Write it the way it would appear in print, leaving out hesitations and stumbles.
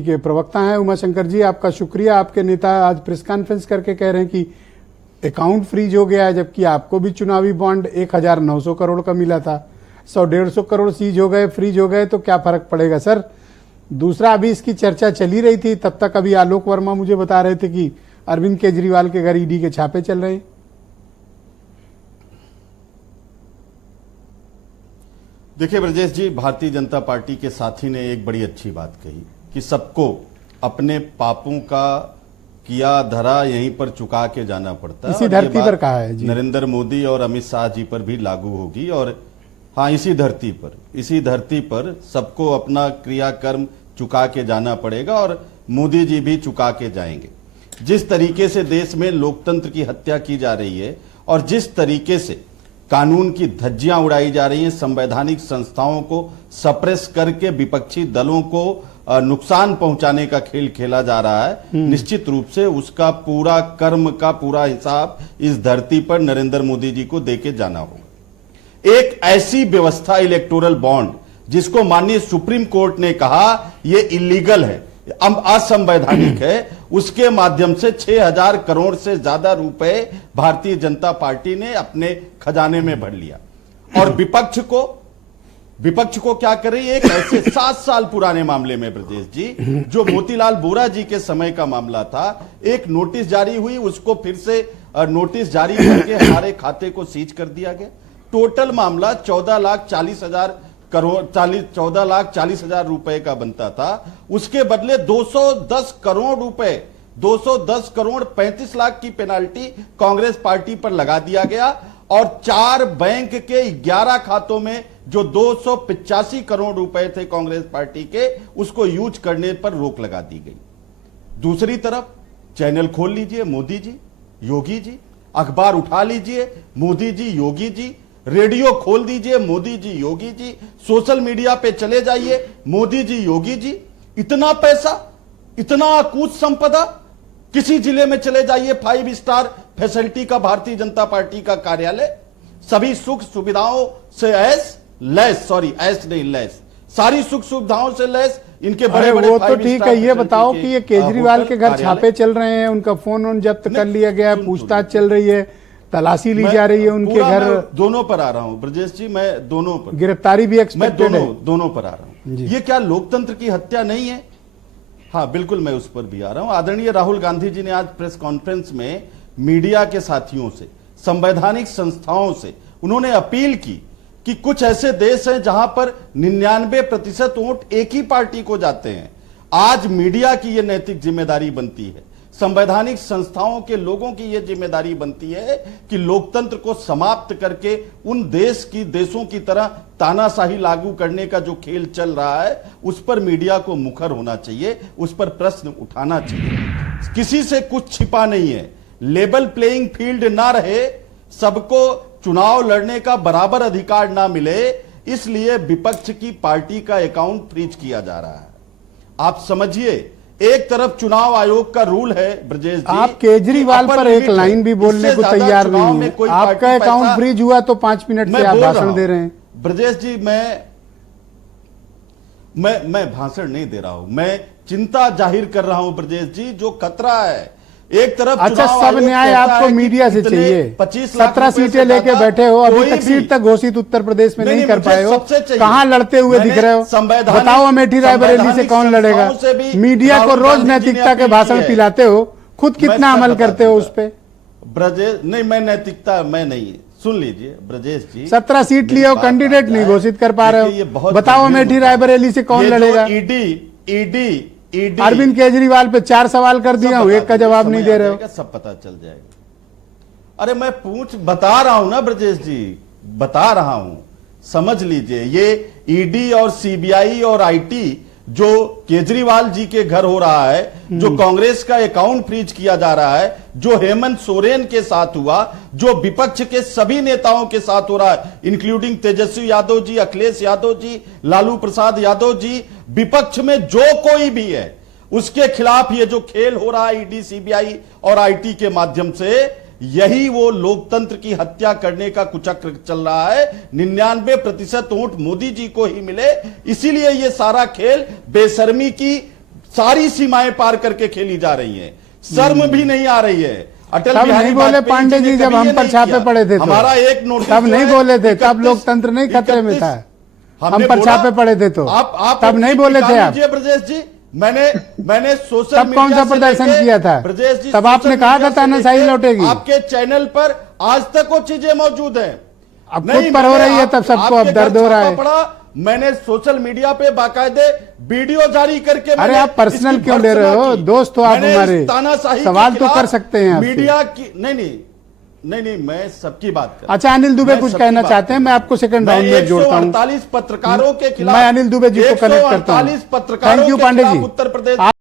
के प्रवक्ता हैं उमाशंकर जी, आपका शुक्रिया। आपके नेता आज प्रेस कॉन्फ्रेंस करके कह रहे हैं कि अकाउंट फ्रीज हो गया है, जबकि आपको भी चुनावी बॉन्ड 1900 करोड़ का मिला था। 100-150 करोड़ सीज हो गए, फ्रीज हो गए, तो क्या फर्क पड़ेगा सर? दूसरा, अभी इसकी चर्चा चली रही थी, तब तक अभी आलोक वर्मा मुझे बता रहे थे कि अरविंद केजरीवाल के घर ईडी के छापे चल रहे हैं। देखिए ब्रजेश जी, भारतीय जनता पार्टी के साथी ने एक बड़ी अच्छी बात कही कि सबको अपने पापों का किया धरा यहीं पर चुका के जाना पड़ता है। इसी धरती पर कहा है जी। नरेंद्र मोदी और अमित शाह जी पर भी लागू होगी। और हाँ, इसी धरती पर सबको अपना क्रियाकर्म चुका के जाना पड़ेगा और मोदी जी भी चुका के जाएंगे। जिस तरीके से देश में लोकतंत्र की हत्या की जा रही है और जिस तरीके से कानून की धज्जियां उड़ाई जा रही हैं, संवैधानिक संस्थाओं को सप्रेस करके विपक्षी दलों को नुकसान पहुंचाने का खेल खेला जा रहा है, निश्चित रूप से उसका पूरा कर्म का पूरा हिसाब इस धरती पर नरेंद्र मोदी जी को देके जाना होगा। एक ऐसी व्यवस्था इलेक्टोरल बॉन्ड जिसको माननीय सुप्रीम कोर्ट ने कहा यह इलीगल है, असंवैधानिक है, उसके माध्यम से 6000 करोड़ से ज्यादा रुपए भारतीय जनता पार्टी ने अपने खजाने में भर लिया। और विपक्ष को क्या कर रही है? एक ऐसे 7 साल पुराने मामले में ब्रजेश जी, जो मोतीलाल वोरा जी के समय का मामला था, एक नोटिस जारी हुई, उसको फिर से नोटिस जारी करके हमारे खाते को सीज कर दिया गया। टोटल मामला 14,40,000 रुपए का बनता था, उसके बदले 210 करोड़ रुपए 210 करोड़ 35 लाख की पेनाल्टी कांग्रेस पार्टी पर लगा दिया गया और 4 बैंक के 11 खातों में जो 285 करोड़ रुपए थे कांग्रेस पार्टी के, उसको यूज करने पर रोक लगा दी गई। दूसरी तरफ चैनल खोल लीजिए, मोदी जी, योगी जी, अखबार उठा लीजिए, मोदी जी, योगी जी, रेडियो खोल दीजिए, मोदी जी, योगी जी, सोशल मीडिया पे चले जाइए, मोदी जी, योगी जी। इतना पैसा, इतना अकूत संपदा। किसी जिले में चले जाइए, 5 स्टार फैसिलिटी का भारतीय जनता पार्टी का कार्यालय, सभी सुख सुविधाओं से लैस, सारी सुख सुविधाओं से लैस, इनके बड़े बड़े। वो तो ठीक है, ये बताओ कि ये केजरीवाल के घर छापे चल रहे हैं, उनका फोन जब्त कर लिया गया है, पूछताछ चल रही है, तलाशी ली जा रही है उनके घर। दोनों पर आ रहा हूं ब्रजेश जी, मैं दोनों पर, गिरफ्तारी भी एक्सपेक्टेड है, दोनों पर आ रहा हूं। ये क्या लोकतंत्र की हत्या नहीं है? हाँ बिल्कुल, मैं उस पर भी आ रहा हूं। आदरणीय राहुल गांधी जी ने आज प्रेस कॉन्फ्रेंस में मीडिया के साथियों से, संवैधानिक संस्थाओं से उन्होंने अपील की कि कुछ ऐसे देश हैं जहां पर 99% वोट एक ही पार्टी को जाते हैं। आज मीडिया की यह नैतिक जिम्मेदारी बनती है, संवैधानिक संस्थाओं के लोगों की यह जिम्मेदारी बनती है कि लोकतंत्र को समाप्त करके उन देशों की तरह तानाशाही लागू करने का जो खेल चल रहा है, उस पर मीडिया को मुखर होना चाहिए, उस पर प्रश्न उठाना चाहिए। किसी से कुछ छिपा नहीं है, लेवल प्लेइंग फील्ड ना रहे, सबको चुनाव लड़ने का बराबर अधिकार ना मिले, इसलिए विपक्ष की पार्टी का अकाउंट फ्रीज किया जा रहा है। आप समझिए, एक तरफ चुनाव आयोग का रूल है ब्रजेश जी, आप केजरीवाल पर एक लाइन भी बोलने को तैयार नहीं है। आपका अकाउंट फ्रीज हुआ तो 5 मिनट से आप भाषण दे रहे हैं। ब्रजेश जी, मैं भाषण नहीं दे रहा हूं, मैं चिंता जाहिर कर रहा हूं ब्रजेश जी। जो खतरा है, एक तरफ अच्छा, सब न्याय आपको मीडिया से चाहिए। 17 सीटें लेके बैठे हो, अभी तक सीट तक घोषित उत्तर प्रदेश में नहीं कर पाए हो, कहां लड़ते हुए दिख रहे हो? बताओ, अमेठी रायबरेली से कौन लड़ेगा? मीडिया को रोज नैतिकता के भाषण पिलाते हो, खुद कितना अमल करते हो उस पर? ब्रजेश नहीं, मैं नैतिकता मैं नहीं, सुन लीजिए ब्रजेश जी, 17 सीट लिए हो, कैंडिडेट नहीं घोषित कर पा रहे हो। बताओ, अमेठी रायबरेली से कौन लड़ेगा? ईडी अरविंद केजरीवाल पे 4 सवाल कर दिया हूं, एक का जवाब नहीं दे रहे हो। सब पता चल जाएगा। अरे मैं बता रहा हूं ना ब्रजेश जी, बता रहा हूं, समझ लीजिए। ये ईडी और सीबीआई और आईटी जो केजरीवाल जी के घर हो रहा है, जो कांग्रेस का अकाउंट फ्रीज किया जा रहा है, जो हेमंत सोरेन के साथ हुआ, जो विपक्ष के सभी नेताओं के साथ हो रहा है, इंक्लूडिंग तेजस्वी यादव जी, अखिलेश यादव जी, लालू प्रसाद यादव जी, विपक्ष में जो कोई भी है, उसके खिलाफ ये जो खेल हो रहा है ईडी, सीबीआई और आईटी के माध्यम से, यही वो लोकतंत्र की हत्या करने का कुचक्र चल रहा है। 99% वोट मोदी जी को ही मिले, इसीलिए ये सारा खेल बेशर्मी की सारी सीमाएं पार करके खेली जा रही हैं। शर्म भी नहीं आ रही है। अटल तब बिहारी नहीं बोले वाजपेयी पांडे जी ने जब कभी हम ये पर नहीं छापे किया। पड़े थे तो। हमारा एक नोटिस तब जो नहीं है, बोले थे, तब 31 लोकतंत्र नहीं खतरे में था। हम पर बोला- छापे पड़े थे तो आप तब नहीं बोले थे आप। ब्रजेश जी, मैंने सोशल तब कौन सा प्रदर्शन किया था? ब्रजेश जी, तब आपने सोशल कहा मीडिया था से तानाशाही लेके लौटेगी। आपके चैनल पर आज तक वो चीजें मौजूद हैं। अब खुद पर हो रही है तब सबको अब दर्द हो रहा है। मैंने सोशल मीडिया पे बाकायदे वीडियो जारी करके अरे आप पर्सनल क्यों ले रहे हो? दोस्त हो आप हमारे, सवाल तो कर सकते हैं आपसे। मीडिया की नहीं, मैं सबकी बात कर। अच्छा, अनिल दुबे कुछ कहना चाहते हैं, मैं आपको सेकंड राउंड में जोड़ता हूं। 148 पत्रकारों के खिलाफ, मैं अनिल दुबे जी को कनेक्ट करता हूं। 148 पत्रकारों थैंक यू के पांडे खिलाफ जी। उत्तर प्रदेश